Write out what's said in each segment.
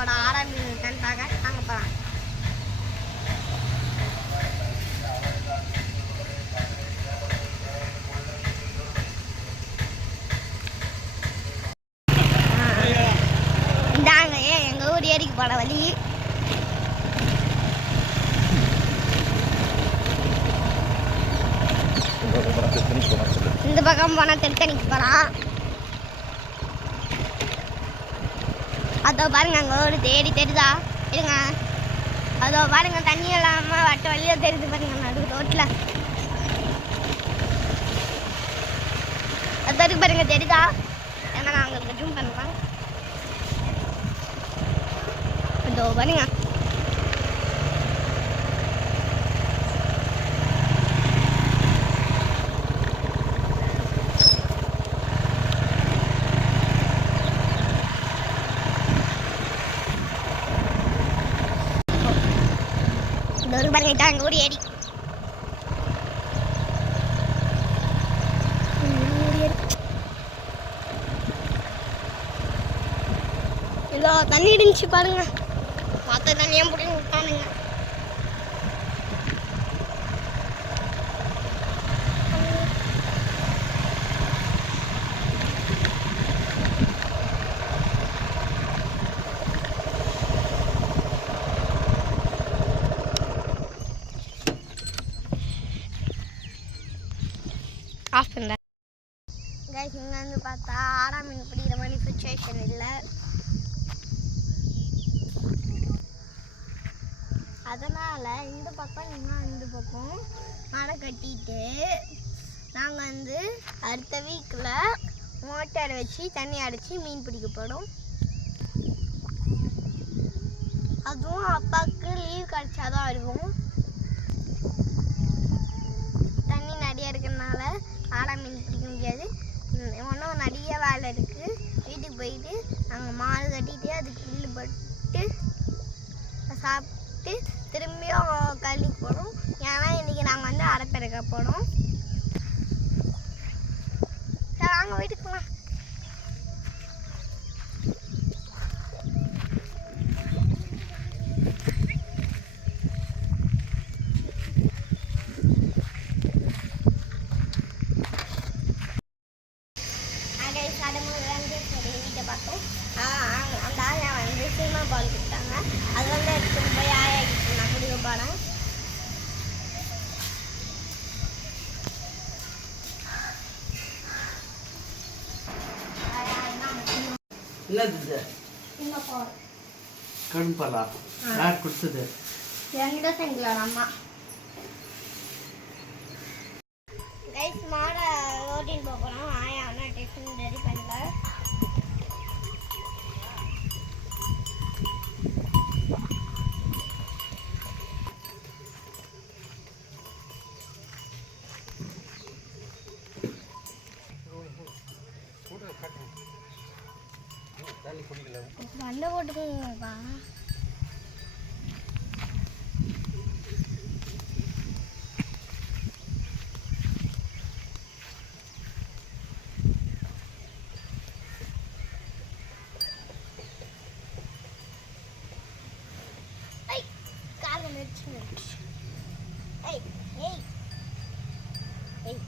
போட ஆரம்பிக்காக நாங்கள் போகலாம். இந்தாங்க எங்கள் ஊர் ஏரிக்கு போட வழி. இந்த பக்கம் போனால் திருத்தணிக்கு போகலாம். அதோ பாருங்க அங்கே ஒரு தேடி தெரியுதா இருங்க. அதோ பாருங்க தண்ணி இல்லாமல் வட்ட வழியில் தெரியுது பாருங்க நடு ரோட்டில். அது பாருங்க தெரியுதா? ஏன்னா நான் உங்களுக்கு ஜூம் பண்ணுறேன். அதோ பாருங்க ஒரு பாருங்க இதான் எங்கள் ஊர் ஏரி. இதோ தண்ணி இருந்துச்சு பாருங்க. மற்ற தண்ணியும் பிடிங்க விட்டானுங்க. ஆஃப் பண்ண கைஸ் இங்கே வந்து பார்த்தா ஆறாம் மீன் பிடிக்கிற மாதிரி சுச்சுவேஷன் இல்லை. அதனால் இந்த பக்கம் இன்னும் இந்த பக்கம் மழை கட்டிட்டு நாங்கள் வந்து அடுத்த வீக்கில் மோட்டார் வச்சு தண்ணி அடைச்சி மீன் பிடிக்க போகிறோம். அதுவும் அப்பாவுக்கு லீவ் கிடச்சாதான் இருக்கும். தண்ணி நிறைய இருக்கிறதுனால ஆறாம் மீன் பிடிக்க முடியாது. இன்னும் நிறைய வேலை இருக்குது. வீட்டுக்கு போயிட்டு நாங்கள் மாடு கட்டிட்டு அதுக்கு புல்லு போட்டு சாப்பிட்டு திரும்பியும் கல்விக்கு போகிறோம். ஏன்னா இன்றைக்கி நாங்கள் வந்து அரைப்பெருக்க போகிறோம். சரி வாங்க வீட்டுக்கு போகலாம். வீட்டை பார்த்தோம். அந்த ஆயா வந்து சினிமா பால் கொடுத்தாங்க. அது வந்து எடுத்துகிட்டு போய் ஆயா கிட்ட நான் குடிக்க போனேன். கண்பாலா யார் கொடுத்தது? என்கிட்ட செஞ்சோட அம்மா. கைஸ் மாடை ஓட்டின்னு போகிறோம். ஆயா ஆனால் டிஃபன் ரெடி பண்ணல. வண்டை போட்டுக்கோங்கப்பா. காலம் வச்சு ஏய் ஏய் ஏய்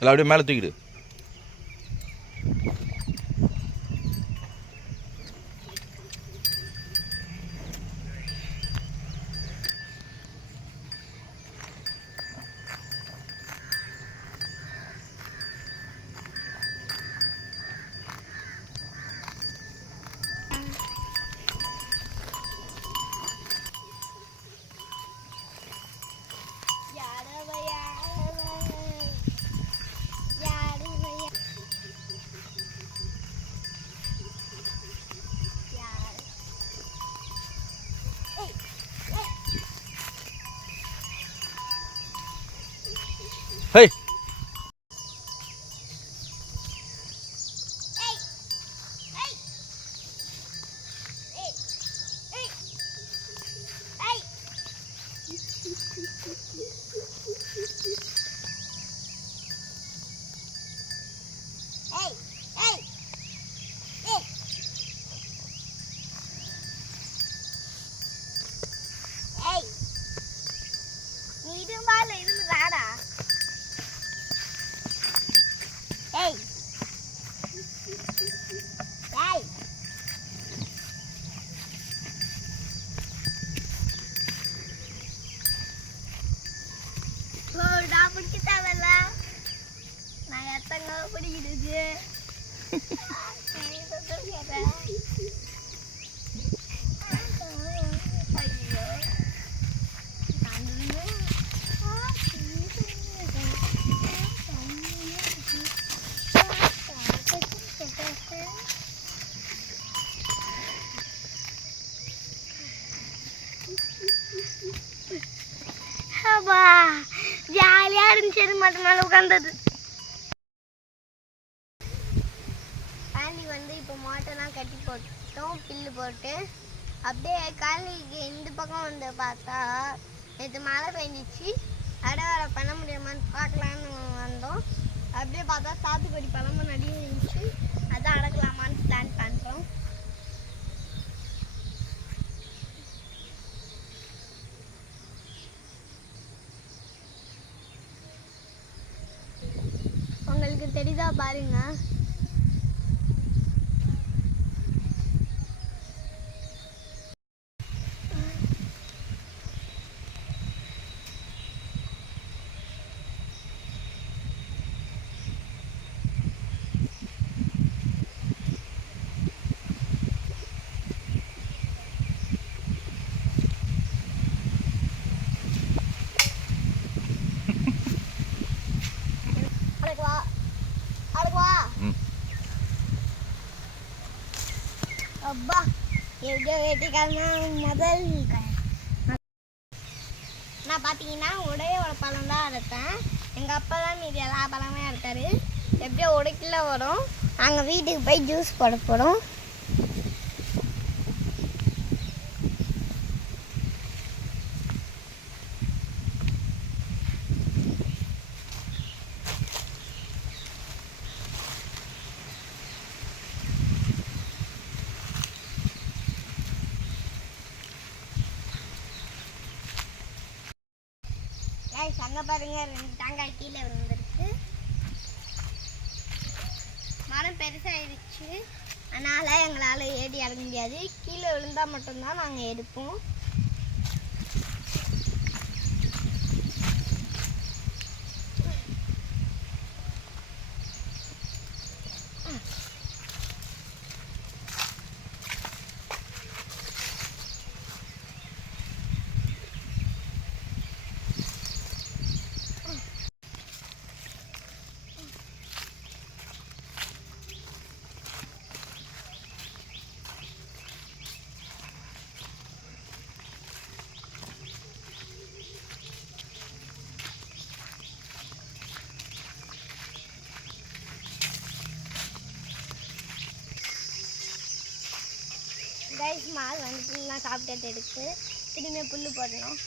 எல்லாம் அப்படியே மேலே தூக்கிடு. ஐயோ அப்பா ஜாலியா இருந்துச்சு மற்ற மேல உட்கார்ந்தது. காலனி வந்து இப்போ மோட்டெல்லாம் கட்டி போட்டோம், பில்லு போட்டு. அப்படியே காலனிக்கு இந்த பக்கம் வந்து பார்த்தா நேற்று மழை பெஞ்சிச்சு. அடை பண்ண முடியுமான்னு பார்க்கலான்னு வந்தோம். அப்படியே பார்த்தா சாத்துக்குடி பழமும் நிறைய இருந்துச்சு. அதான் அடக்கலாமான்னு பிளான் பண்ணுறோம். உங்களுக்கு தெரியுதா பாருங்க. அப்பா எப்படியோ வெட்டிக்காம முதல் நான் பார்த்தீங்கன்னா ஒரே ஒரு பழம் தான் அறுத்தேன். எங்கள் அப்பா தான் மீதி எல்லா பழமே அறுத்தாரு. எப்படியோ 1 கிலோ வரும். நாங்கள் வீட்டுக்கு போய் ஜூஸ் போட போகிறோம். அங்கே பாருங்க 2 தேங்காய் கீழே விழுந்துருக்கு. மரம் பெருசாகிடுச்சு, அதனால் எங்களால் ஏறி இறங்க முடியாது. கீழே விழுந்தால் மட்டும்தான் நாங்கள் எடுப்போம். கைஸ் மால் வந்து புல்லாம் சாப்பிட்டு எடுத்து திரும்பியும் புல் போடணும்.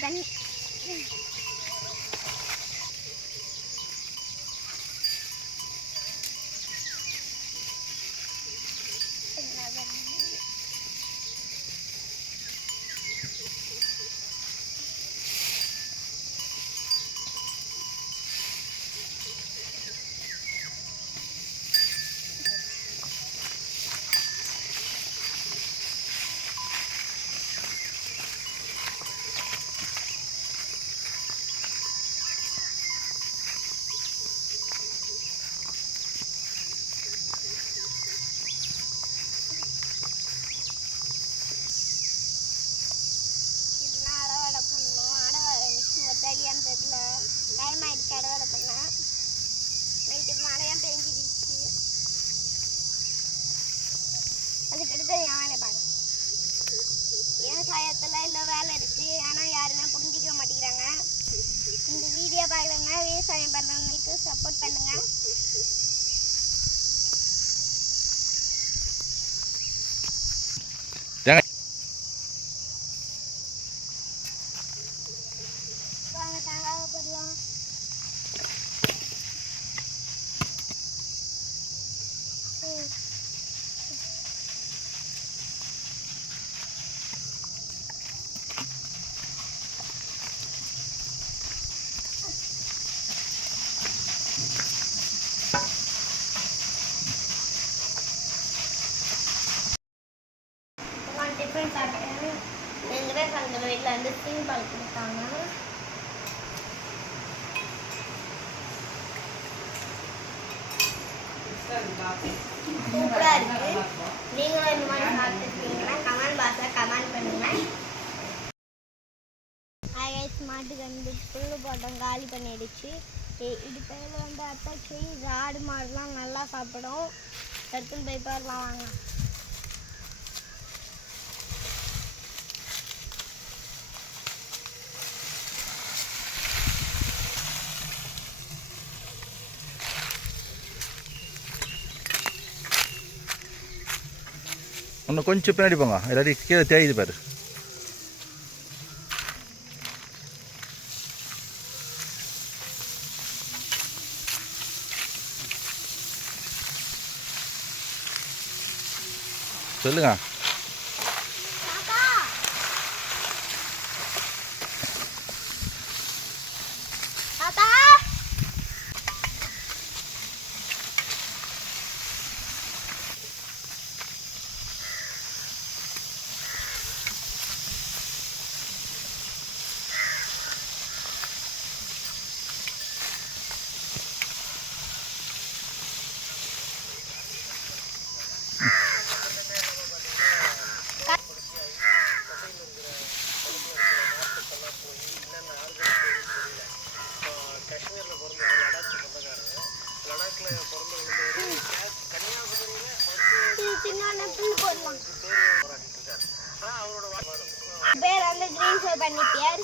தண்ணி அதுக்கு அடுத்து என் வேலை பாருங்க. விவசாயத்தில் இன்னும் வேலை இருக்குது, ஆனால் யாருமே புரிஞ்சிக்க மாட்டேங்கிறாங்க. இந்த வீடியோ பார்க்குறவங்க விவசாயம் பண்ணுறவங்களுக்கு சப்போர்ட் பண்ணுங்கள். வாங்க தேங்காய் போடலாம். டிஃபன் சாப்பிட்டேன். எங்கள் விவேகானந்தர் வீட்டில் வந்து ஸ்டீம் பால் கொடுத்தாங்க. சூப்பராக இருக்குது. நீங்களும் இந்த மாதிரி சாப்பிட்டுருக்கீங்கன்னா கமெண்ட் பாக்ஸில் கமெண்ட் பண்ணுங்கள். மாட்டுக்கு வந்து புல்லு போட்டோம், காலி பண்ணிடுச்சு. இது பேர் வந்து அத்தாச்சி. ஆடு மாடுலாம் நல்லா சாப்பிடும். எடுத்துன்னு போய் போடலாம் வாங்க. இன்னும் கொஞ்சம் பின்னாடி போங்க, எல்லாத்தையும் கீழே தேயுது பாரு. சொல்லுங்க. பேர் வந்து கிரீன் ஷோ பண்ணிட்டார்.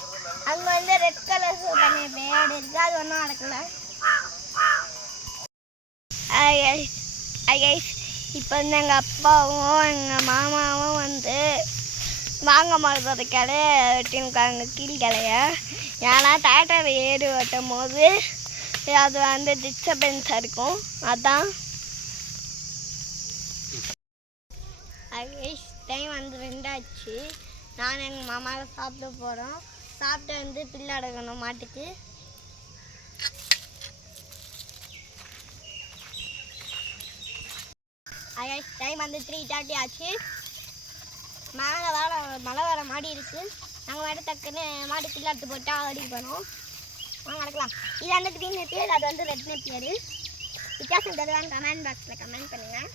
அங்கே வந்து ரெட் கலர் ஷோ பண்ணி பேர் இருக்கு, அது ஒன்றும் நடக்கல. இப்போ வந்து எங்கள் அப்பாவும் எங்கள் மாமாவும் வந்து வாங்க மரத்தோட கிளைய வெட்டினுக்காங்க, கீழ் கிளைய. ஏன்னா டிராக்டர் ஏறி ஓட்டும் போது அது வந்து டிஸ்டர்பன்ஸாக இருக்கும், அதான். டைம் வந்து 2 ஆச்சு. நான் எங்கள் மாமாவை சாப்பிட போகிறோம். சாப்பிட்டு வந்து பில்லு அடக்கணும் மாட்டுக்கு. டைம் வந்து 3:30 ஆச்சு. மழை வர மாடி இருக்குது. நாங்கள் மாட்டு டக்குன்னு மாட்டு பில்லு எடுத்து போட்டு ஆடி போனோம். வாங்க நடக்கலாம். இது வந்து க்ரீன் நெப்பியர், அது வந்து ரெட் நெப்பியர். வித்தியாசம் தருவாங்க கமெண்ட் பாக்ஸில் கமெண்ட் பண்ணுங்கள்.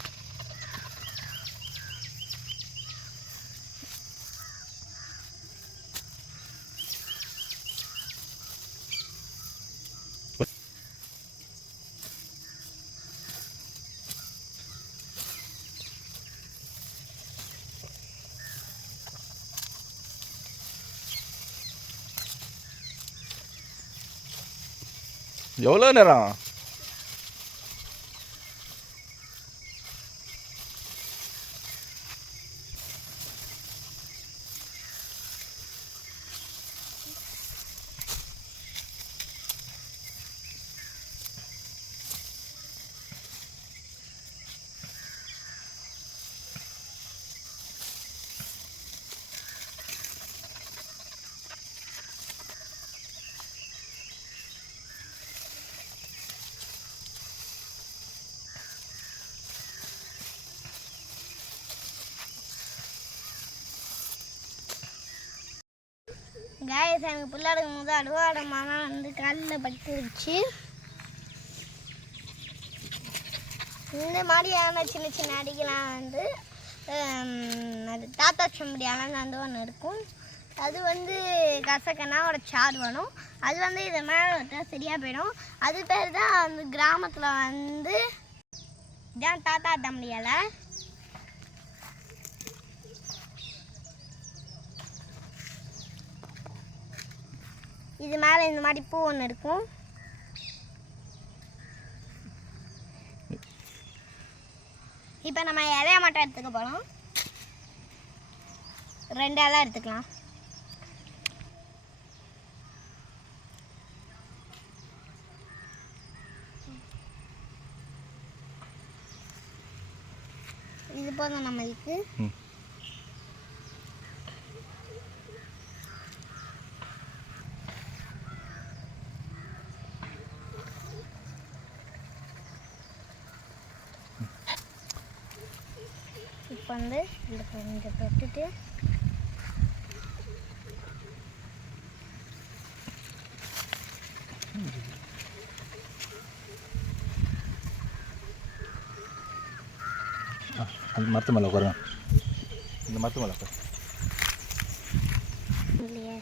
எவ்வளோ நேரம்? கேஸ் எனக்கு புள்ள எடுக்கும் போது அடுவாட மரம் வந்து காலில் பட்டுருச்சு. இந்த மாதிரியான சின்ன சின்ன அடிகளாம் வந்து அது தாத்தா செம்படியால வந்து ஒன்று இருக்கும். அது வந்து கசக்கனாவோட சாறு வேணும். அது வந்து இதை மேலே விட்டால் சரியாக போயிடும். அது பேர் தான் அந்த கிராமத்தில் வந்து இதான் தாத்தா தம்படியால். இது மேலே இந்த மாதிரி பூ ஒன்று இருக்கும். இப்போ நம்ம இலைய மட்டும் எடுத்துக்க போகிறோம். 2 இலை எடுத்துக்கலாம். இது போதும் நம்மளுக்கு. இப்போ வந்து இந்த கொஞ்சம் தொட்டுட்டு அந்த மரத்து மேலே உட்காருங்க. இந்த மரத்து மேலே உட்காரு. இல்லையே.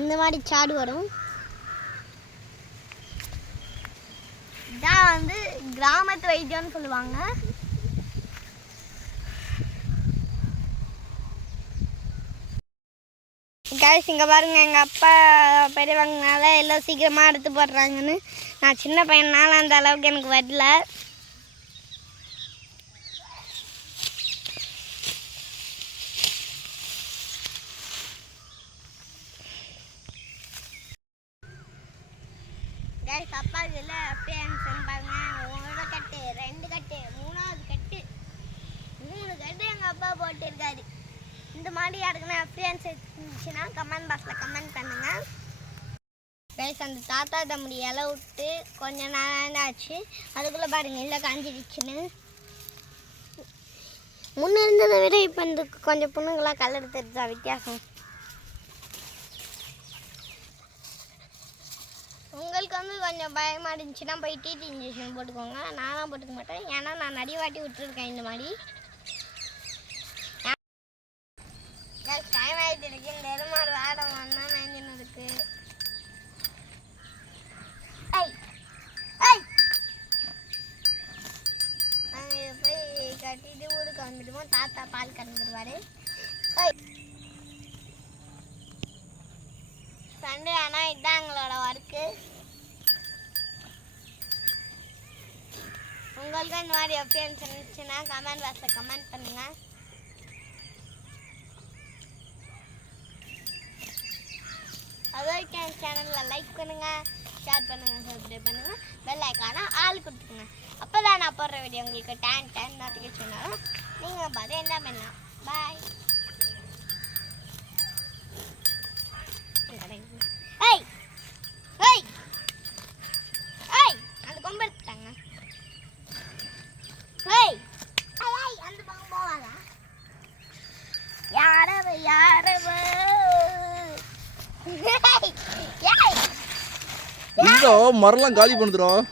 இந்த மாதிரி சாடு வரும். இதான் வந்து கிராமத்து வைத்தியம்னு சொல்லுவாங்க. கைஸ் இங்கே பாருங்கள், எங்கள் அப்பா பெரியவங்கனால எல்லாம் சீக்கிரமாக எடுத்து போடுறாங்கன்னு. நான் சின்ன பையனால அந்த அளவுக்கு எனக்கு வரல. கைஸ் அப்பா இதில் அப்படியே பாருங்க, 1 கட்டு 2 கட்டு 3வது கட்டு 3 கட்டு எங்கள் அப்பா போட்டிருக்காரு. இந்த மாதிரி யாருக்குன்னா எக்ஸ்பீரியன்ஸ் இருந்துச்சுன்னா கமெண்ட் பாக்ஸில் கமெண்ட் பண்ணுங்கள். கைஸ் அந்த தாத்தா தம்பி இலை விட்டு கொஞ்சம் நேரம் ஆச்சு. அதுக்குள்ளே பாருங்கள் இல்லை காஞ்சிடுச்சுன்னு. முன்னே இருந்ததை விட இப்போ இந்த கொஞ்சம் பொண்ணுங்களாம் கலர் தெரிஞ்சா வித்தியாசம். உங்களுக்கு வந்து கொஞ்சம் பயமாக இருந்துச்சுன்னா போய் டிடி இன்ஜெக்ஷன் போட்டுக்கோங்க. நான்லாம் போட்டுக்க மாட்டேன், ஏன்னா நான் நிறைய வாட்டி விட்டுருக்கேன் இந்த மாதிரி. டைம் ஆகிட்டு இருக்கு. இந்த எருமாடு வேட வந்தா நைஞ்சின்னு இருக்கு. நாங்கள் இதை போய் கட்டிட்டு ஊருக்கு வந்துடுவோம். தாத்தா பால் கறந்துடுவார். சண்டே ஆனால் இதுதான் எங்களோட ஒர்க்கு. உங்களுக்கு இந்த மாதிரி எக்ஸ்பீரியன்ஸ் இருந்துச்சுன்னா கமெண்ட் பாக்ஸில் கமெண்ட் பண்ணுங்கள். அது வரைக்கும் என் சேனலில் லைக் பண்ணுங்கள், ஷேர் பண்ணுங்கள், சப்ஸ்கிரைப் பண்ணுங்கள், பெல் ஐக்கான ஆள் கொடுத்துருங்க. அப்போ தான் நான் போடுற வீடியோ உங்களுக்கு டைம் நோட்டிஃபிகேஷன் வரும். நீங்கள் பார்த்து என்ன பண்ணலாம். பாய். ஏய் ஏய் ஏய் அந்த கொம்பு எடுத்துட்டாங்க. ஏய் ஏய் அந்த பக்கம் போவாதா? யாரவ இந்த மரம்லாம் காலி பண்ணுறோம்.